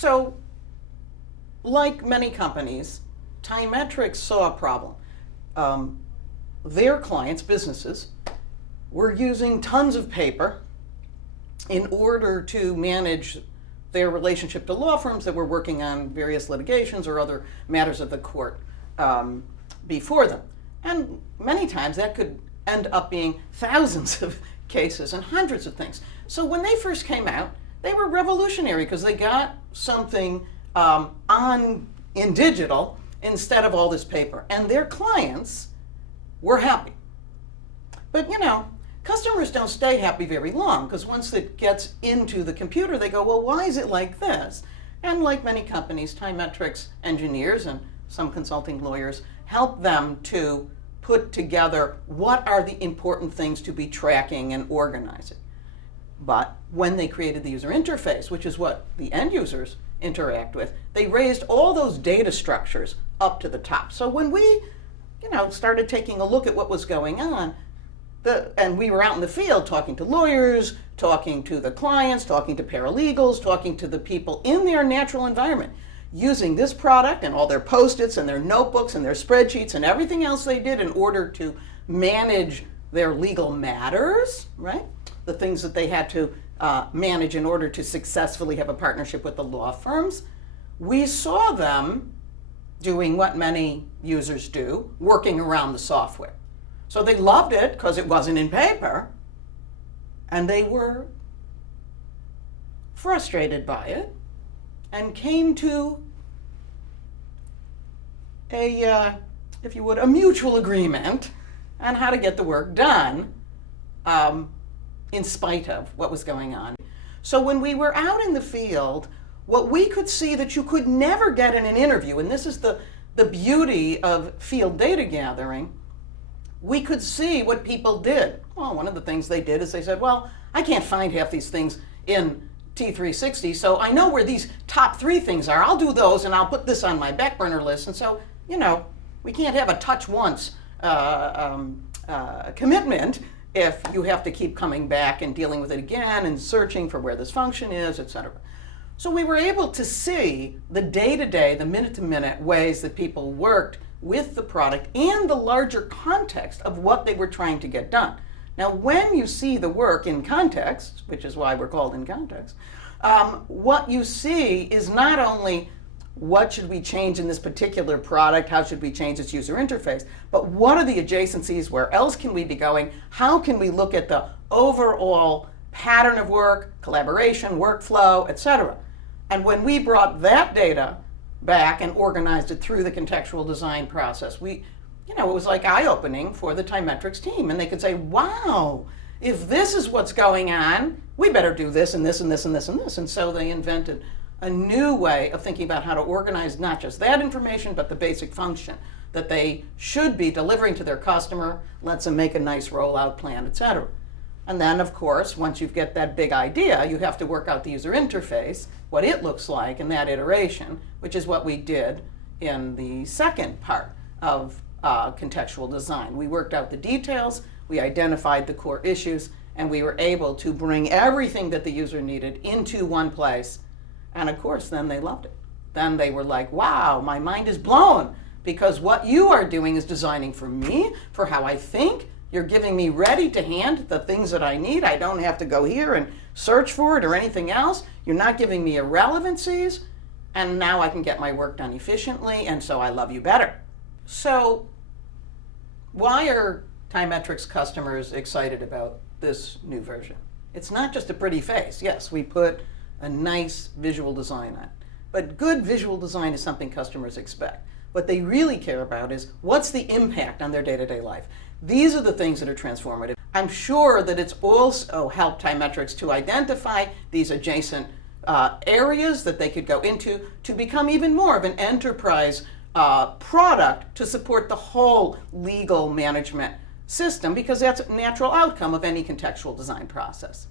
So, like many companies, TyMetrix saw a problem. Their clients, businesses, were using tons of paper in order to manage their relationship to law firms that were working on various litigations or other matters of the court before them. And many times that could end up being thousands of cases and hundreds of things. So when they first came out, they were revolutionary because they got something in digital instead of all this paper. And their clients were happy. But customers don't stay happy very long because once it gets into the computer, they go, well, why is it like this? And like many companies, TyMetrix engineers and some consulting lawyers help them to put together what are the important things to be tracking and organizing. But when they created the user interface, which is what the end users interact with, they raised all those data structures up to the top. So when we, started taking a look at what was going on, and we were out in the field talking to lawyers, talking to the clients, talking to paralegals, talking to the people in their natural environment, using this product and all their Post-its and their notebooks and their spreadsheets and everything else they did in order to manage their legal matters, right? The things that they had to manage in order to successfully have a partnership with the law firms. We saw them doing what many users do, working around the software. So they loved it because it wasn't in paper, and they were frustrated by it and came to if you would, a mutual agreement on how to get the work done in spite of what was going on. So when we were out in the field, what we could see that you could never get in an interview, and this is the beauty of field data gathering, we could see what people did. Well, one of the things they did is they said, well, I can't find half these things in T360, so I know where these top 3 things are. I'll do those and I'll put this on my back burner list. And so, we can't have a touch once commitment if you have to keep coming back and dealing with it again and searching for where this function is, etc. So we were able to see the day-to-day, the minute-to-minute ways that people worked with the product and the larger context of what they were trying to get done. Now, when you see the work in context, which is why we're called in context, what you see is not only what should we change in this particular product, how should we change its user interface, but what are the adjacencies, where else can we be going, how can we look at the overall pattern of work, collaboration, workflow, etc. And when we brought that data back and organized it through the contextual design process, it was like eye-opening for the TyMetrix team. And they could say, wow, if this is what's going on, we better do this and this and this and this and this. And so they invented a new way of thinking about how to organize not just that information, but the basic function that they should be delivering to their customer, lets them make a nice rollout plan, etc. And then, of course, once you get that big idea, you have to work out the user interface, what it looks like in that iteration, which is what we did in the second part of contextual design. We worked out the details, we identified the core issues, and we were able to bring everything that the user needed into one place. And of course, then they loved it. Then they were like, wow, my mind is blown, because what you are doing is designing for me, for how I think. You're giving me ready to hand the things that I need. I don't have to go here and search for it or anything else. You're not giving me irrelevancies, and now I can get my work done efficiently, and so I love you better. So why are TyMetrix customers excited about this new version? It's not just a pretty face. Yes, we put a nice visual design on it, but good visual design is something customers expect. What they really care about is what's the impact on their day-to-day life. These are the things that are transformative. I'm sure that it's also helped TyMetrix to identify these adjacent areas that they could go into to become even more of an enterprise product to support the whole legal management system, because that's a natural outcome of any contextual design process.